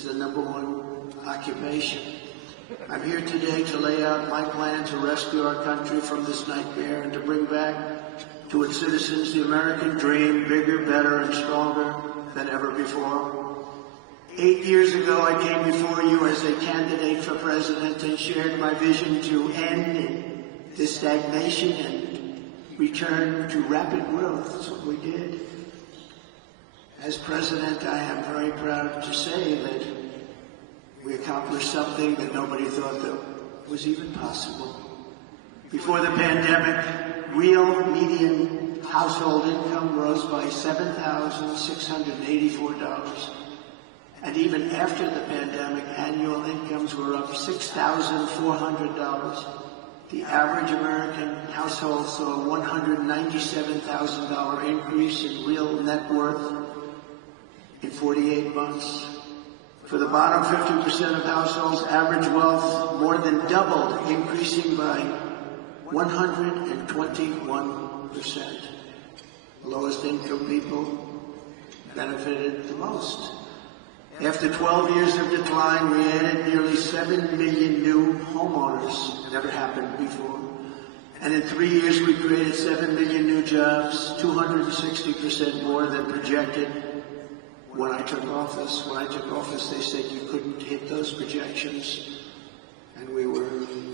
is the #1 occupation. I'm here today to lay out my plan to rescue our country from this nightmare and to bring back to its citizens the American dream, bigger, better, and stronger than ever before. 8 years ago, I came before you as a candidate for president and shared my vision to end this stagnation and return to rapid growth. That's what we did. As president, I am very proud to say that we accomplished something that nobody thought that was even possible. Before the pandemic, real median household income rose by $7,684. And even after the pandemic, annual incomes were up $6,400. The average American household saw a $197,000 increase in real net worth in 48 months. For the bottom 50% of households, average wealth more than doubled, increasing by 121%. The lowest income people benefited the most. After 12 years of decline, we added nearly 7 million new homeowners. It never happened before. And in 3 years, we created 7 million new jobs, 260% more than projected when I took office. When I took office, they said you couldn't hit those projections. And we were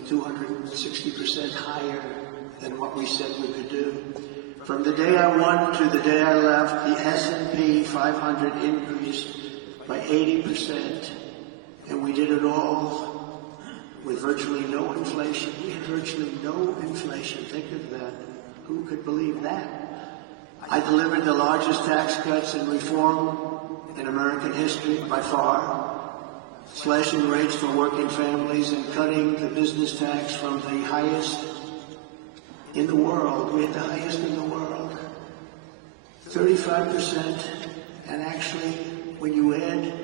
260% higher than what we said we could do. From the day I won to the day I left, the S&P 500 increased by 80%, and we did it all with virtually no inflation. We had virtually no inflation. Think of that. Who could believe that? I delivered the largest tax cuts and reform in American history by far, slashing rates for working families and cutting the business tax from the highest in the world. We had the highest in the world, 35%, and actually, when you add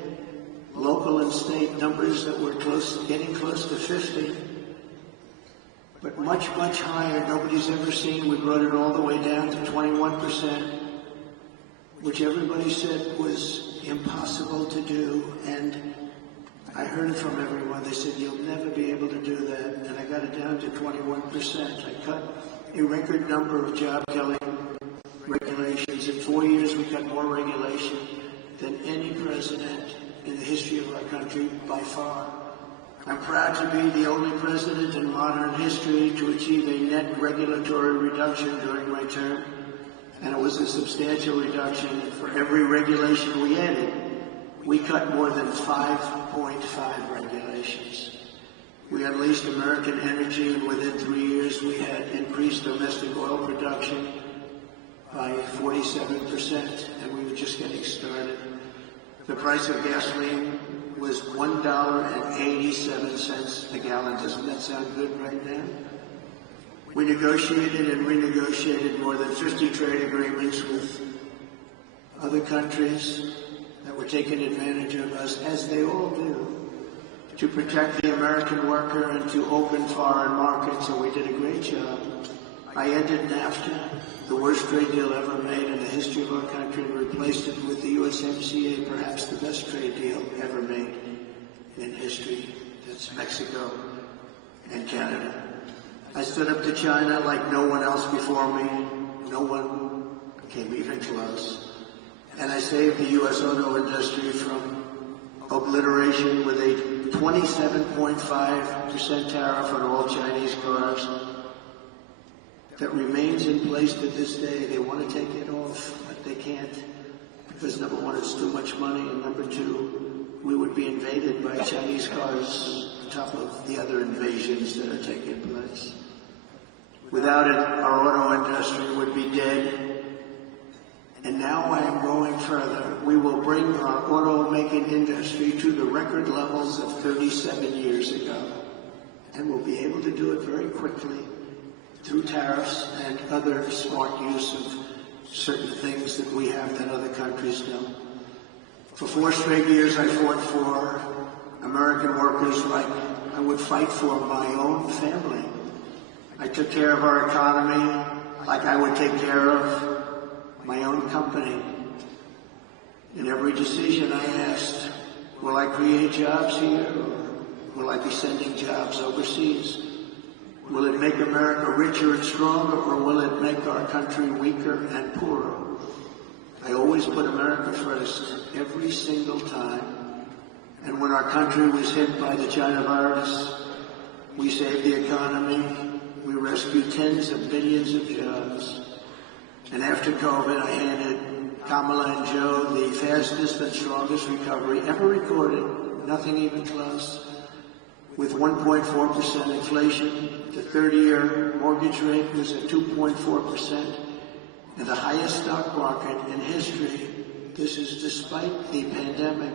local and state numbers that were getting close to 50, but much, much higher, nobody's ever seen. We brought it all the way down to 21%, which everybody said was impossible to do. And I heard it from everyone. They said, you'll never be able to do that. And I got it down to 21%. I cut a record number of job-killing regulations. In 4 years, we cut more regulation than any president in the history of our country by far. I'm proud to be the only president in modern history to achieve a net regulatory reduction during my term, and it was a substantial reduction. For every regulation we added, we cut more than 5.5 regulations. We unleashed American energy, and within 3 years we had increased domestic oil production by 47%, and we were just getting started. The price of gasoline was $1.87 a gallon. Doesn't that sound good right now? We negotiated and renegotiated more than 50 trade agreements with other countries that were taking advantage of us, as they all do, to protect the American worker and to open foreign markets, and we did a great job. I ended NAFTA, the worst trade deal ever made in the history of our country, and replaced it with the USMCA, perhaps the best trade deal ever made in history. That's Mexico and Canada. I stood up to China like no one else before me. No one came even close. And I saved the U.S. auto industry from obliteration with a 27.5% tariff on all Chinese cars that remains in place to this day. They want to take it off, but they can't, because number one, it's too much money, and number two, we would be invaded by Chinese cars on top of the other invasions that are taking place. Without it, our auto industry would be dead. And now I am going further. We will bring our auto-making industry to the record levels of 37 years ago. And we'll be able to do it very quickly through tariffs and other smart use of certain things that we have that other countries don't. For 4 straight years, I fought for American workers like I would fight for my own family. I took care of our economy like I would take care of my own company. In every decision I asked, will Will I create jobs here, or will I be sending jobs overseas? Will it make America richer and stronger, or will it make our country weaker and poorer? I always put America first, every single time. And when our country was hit by the China virus, we saved the economy. We rescued tens of billions of jobs. And after COVID, I handed Kamala and Joe the fastest and strongest recovery ever recorded, nothing even close. With 1.4% inflation, the 30-year mortgage rate was at 2.4%, and the highest stock market in history. This is despite the pandemic.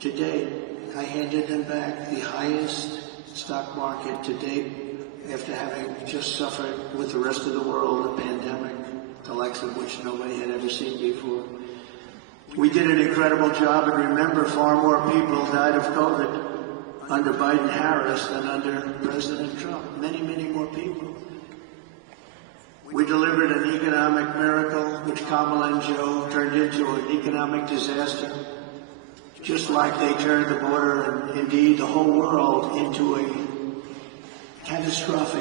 Today, I handed them back the highest stock market to date after having just suffered with the rest of the world a pandemic, the likes of which nobody had ever seen before. We did an incredible job, and remember, far more people died of COVID under Biden-Harris than under President Trump. Many, many more people. We delivered an economic miracle, which Kamala and Joe turned into an economic disaster, just like they turned the border and indeed the whole world into a catastrophic